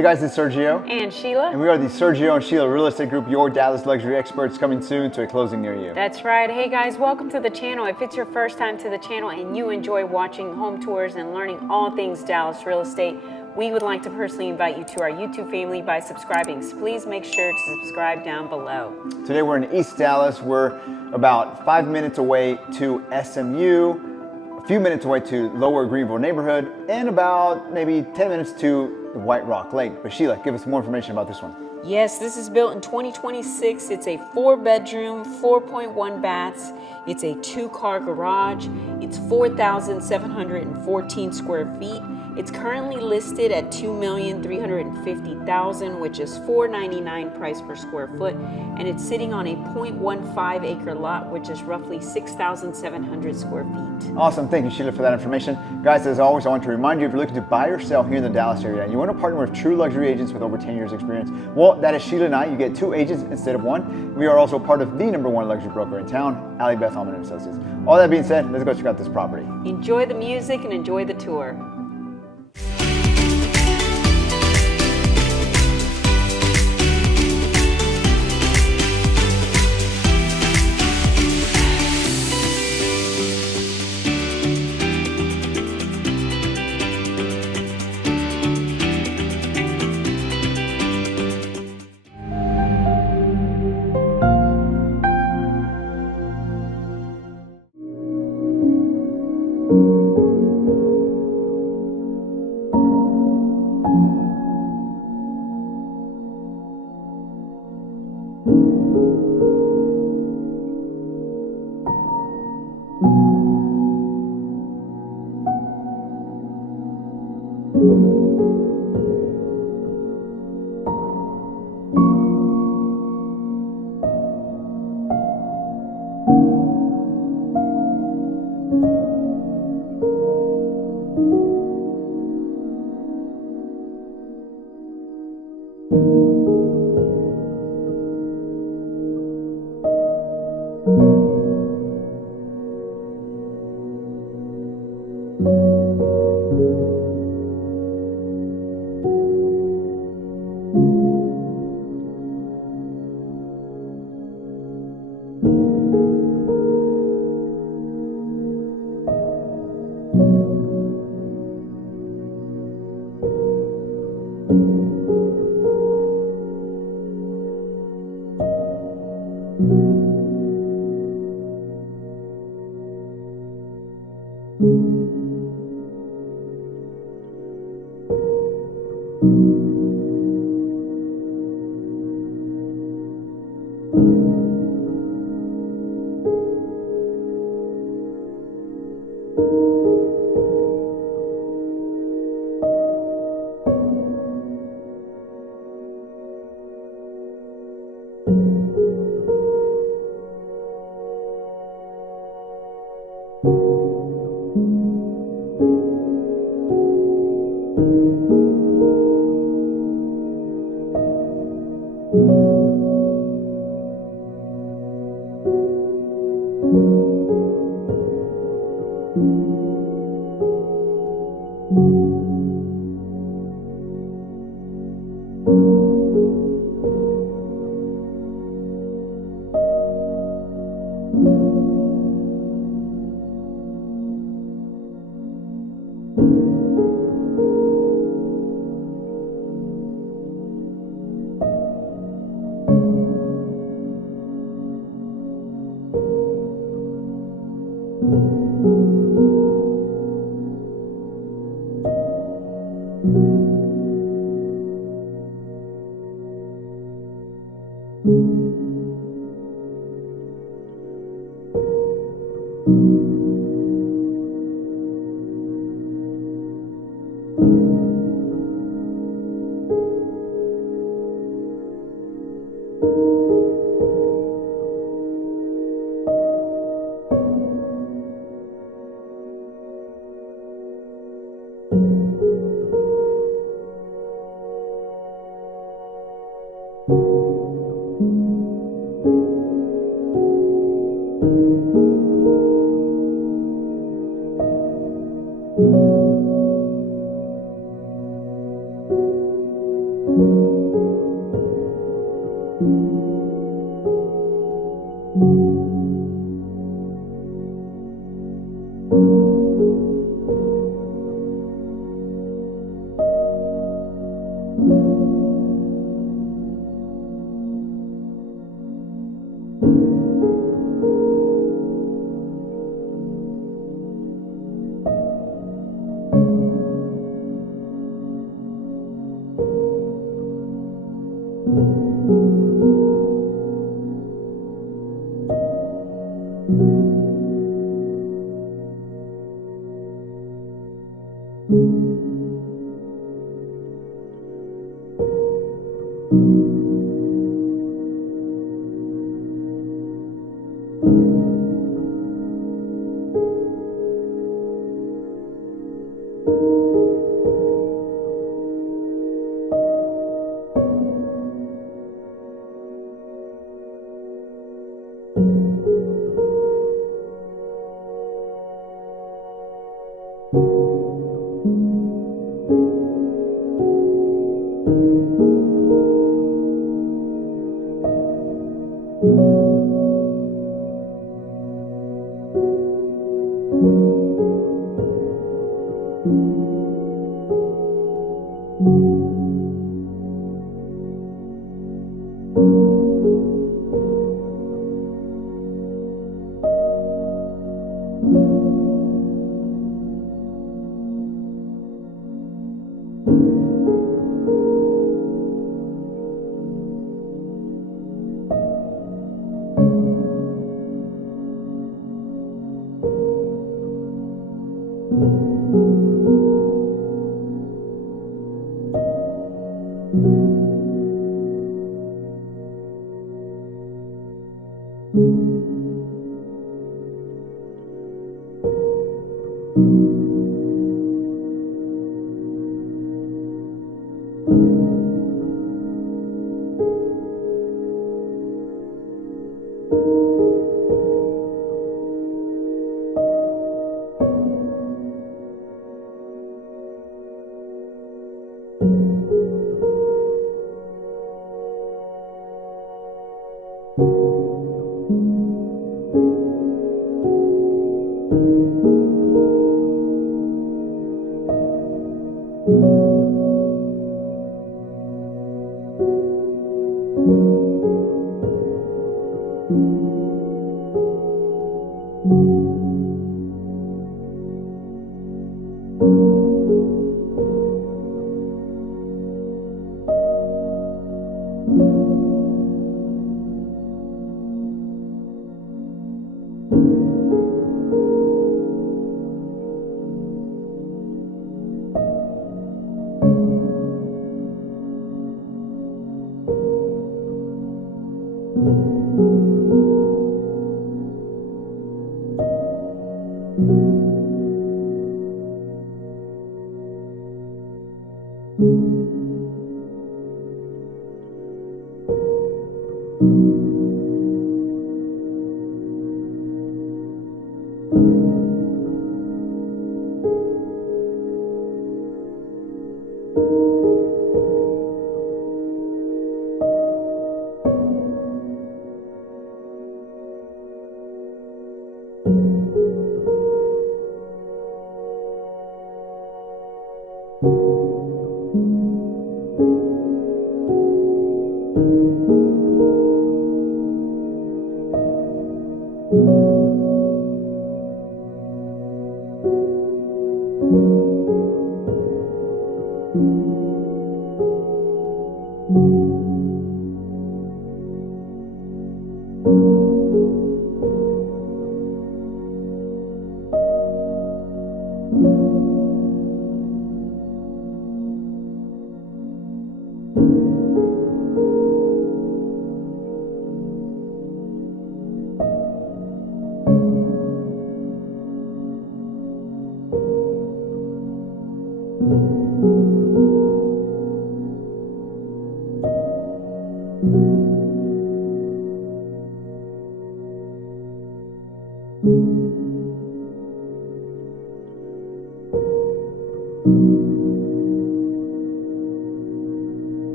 Hey guys, it's Sergio. And Sheila. And we are the Sergio and Sheila Real Estate Group, your Dallas luxury experts, coming soon to a closing near you. That's right. Hey guys, welcome to the channel. If it's your first time to the channel and you enjoy watching home tours and learning all things Dallas real estate, we would like to personally invite you to our YouTube family by subscribing. So please make sure to subscribe down below. Today we're in East Dallas. We're about 5 minutes away to SMU, a few minutes away to Lower Greenville neighborhood, and about maybe 10 minutes to the White Rock Lake. But Sheila, give us more information about this one. Yes, this is built in 2026. It's a 4-bedroom, 4.1 baths. It's a 2-car garage. It's 4,714 square feet. It's currently listed at $2,350,000, which is $499 price per square foot, and it's sitting on a 0.15 acre lot, which is roughly 6,700 square feet. Awesome, thank you Sheila for that information. Guys, as always, I want to remind you, if you're looking to buy or sell here in the Dallas area and you want to partner with true luxury agents with over 10 years experience, well, that is Sheila and I. You get 2 agents instead of 1. We are also part of the #1 luxury broker in town, Ali Beth Allman & Associates. All that being said, let's go check out this property. Enjoy the music and enjoy the tour.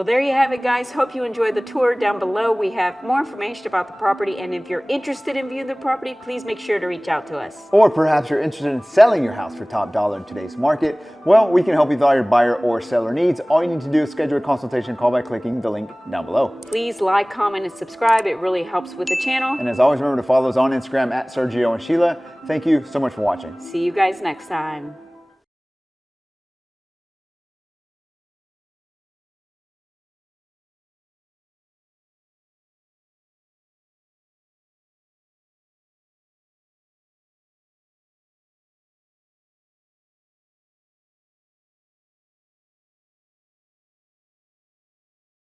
Well, there you have it, guys. Hope you enjoyed the tour. Down below, we have more information about the property, and if you're interested in viewing the property, please make sure to reach out to us. Or perhaps you're interested in selling your house for top dollar in today's market. Well, we can help you with all your buyer or seller needs. All you need to do is schedule a consultation call by clicking the link down below. Please like, comment, and subscribe. It really helps with the channel. And as always, remember to follow us on Instagram at Sergio and Sheila. Thank you so much for watching. See you guys next time.